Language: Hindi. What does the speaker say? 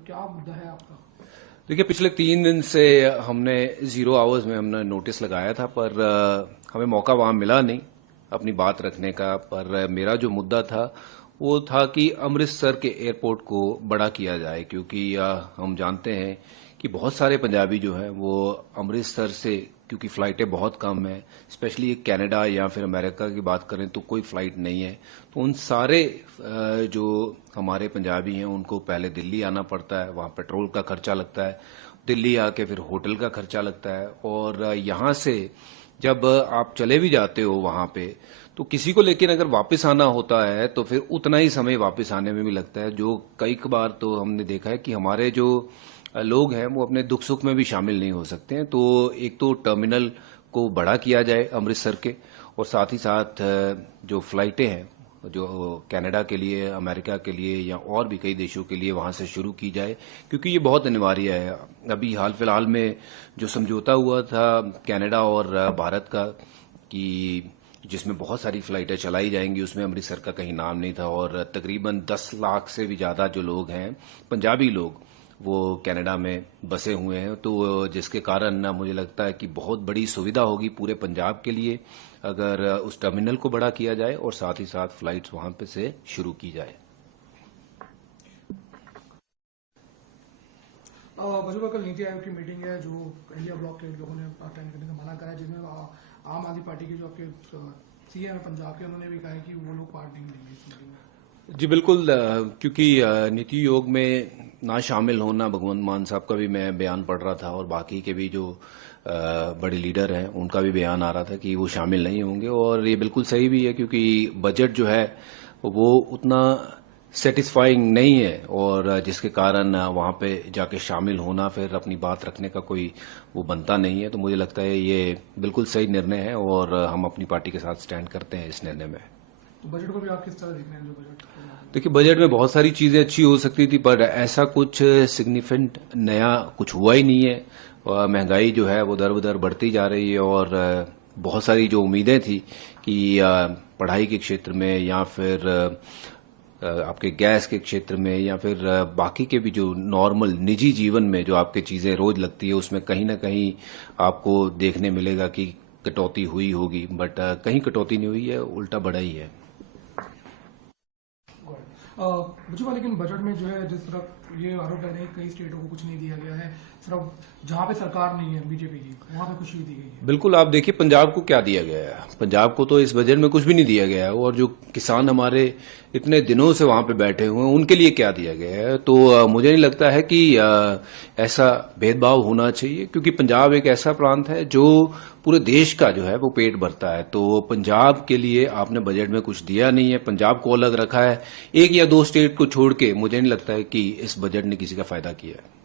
क्या मुद्दा है आपका? देखिए, पिछले 3 दिन से हमने 0 आवर्स में हमने नोटिस लगाया था, पर हमें मौका वहां मिला नहीं अपनी बात रखने का। पर मेरा जो मुद्दा था वो था कि अमृतसर के एयरपोर्ट को बड़ा किया जाए, क्योंकि हम जानते हैं कि बहुत सारे पंजाबी जो हैं वो अमृतसर से, क्योंकि फ्लाइटें बहुत कम हैं, स्पेशली कनाडा या फिर अमेरिका की बात करें तो कोई फ्लाइट नहीं है, तो उन सारे जो हमारे पंजाबी हैं उनको पहले दिल्ली आना पड़ता है, वहां पेट्रोल का खर्चा लगता है, दिल्ली आके फिर होटल का खर्चा लगता है, और यहां से जब आप चले भी जाते हो वहां पे तो किसी को लेकिन अगर वापस आना होता है तो फिर उतना ही समय वापस आने में भी लगता है, जो कई बार तो हमने देखा है कि हमारे जो लोग हैं वो अपने दुख सुख में भी शामिल नहीं हो सकते हैं। तो एक तो टर्मिनल को बड़ा किया जाए अमृतसर के, और साथ ही साथ जो फ्लाइटें हैं जो कनाडा के लिए, अमेरिका के लिए या और भी कई देशों के लिए वहां से शुरू की जाए, क्योंकि ये बहुत अनिवार्य है। अभी हाल फिलहाल में जो समझौता हुआ था कनाडा और भारत का, कि जिसमें बहुत सारी फ्लाइटें चलाई जाएंगी, उसमें अमृतसर का कहीं नाम नहीं था, और तकरीबन 10 लाख से भी ज्यादा जो लोग हैं पंजाबी लोग वो कनाडा में बसे हुए हैं, तो जिसके कारण मुझे लगता है कि बहुत बड़ी सुविधा होगी पूरे पंजाब के लिए अगर उस टर्मिनल को बड़ा किया जाए और साथ ही साथ फ्लाइट्स वहां पे से शुरू की जाए। भाजपा कल नीति आयोग की मीटिंग है जो इंडिया ब्लॉक के लोगों ने अटेंड करने का मना करा है, जिसमें आम आदमी पार्टी के जो आपके सीएम है पंजाब के, उन्होंने भी कहा है कि वो लोग पार्ट नहीं लेंगे इस मीटिंग में। जी बिल्कुल, क्योंकि नीति आयोग में ना शामिल होना, भगवंत मान साहब का भी मैं बयान पढ़ रहा था और बाकी के भी जो बड़े लीडर हैं उनका भी बयान आ रहा था कि वो शामिल नहीं होंगे, और ये बिल्कुल सही भी है क्योंकि बजट जो है वो उतना सेटिस्फाइंग नहीं है, और जिसके कारण वहां पे जाके शामिल होना, फिर अपनी बात रखने का कोई वो बनता नहीं है। तो मुझे लगता है ये बिल्कुल सही निर्णय है और हम अपनी पार्टी के साथ स्टैंड करते हैं इस निर्णय में। तो बजट को भी आप किस तरह देख रहे हैं? जो बजट देखिए, बजट में बहुत सारी चीजें अच्छी हो सकती थी, पर ऐसा कुछ सिग्निफिकेंट नया कुछ हुआ ही नहीं है। महंगाई जो है वो दर बदर बढ़ती जा रही है, और बहुत सारी जो उम्मीदें थी कि पढ़ाई के क्षेत्र में या फिर आपके गैस के क्षेत्र में या फिर बाकी के भी जो नॉर्मल निजी जीवन में जो आपके चीजें रोज लगती है, उसमें कहीं ना कहीं आपको देखने मिलेगा कि कटौती हुई होगी, बट कहीं कटौती नहीं हुई है, उल्टा बढ़ा ही है। भाजपा लेकिन बजट में जो है जिस तरह ये आरोप है कई स्टेटों को कुछ नहीं दिया गया है, सिर्फ जहां पे सरकार नहीं है बीजेपी की वहां पे कुछ भी दी गई है। बिल्कुल, आप देखिए पंजाब को क्या दिया गया है, पंजाब को तो इस बजट में कुछ भी नहीं दिया गया है, और जो किसान हमारे इतने दिनों से वहां पे बैठे हुए हैं उनके लिए क्या दिया गया है। तो मुझे नहीं लगता है कि ऐसा भेदभाव होना चाहिए, क्योंकि पंजाब एक ऐसा प्रांत है जो पूरे देश का जो है वो पेट भरता है। तो पंजाब के लिए आपने बजट में कुछ दिया नहीं है, पंजाब को अलग रखा है, 1 या 2 स्टेट को छोड़ के मुझे नहीं लगता है कि इस बजट ने किसी का फायदा किया है।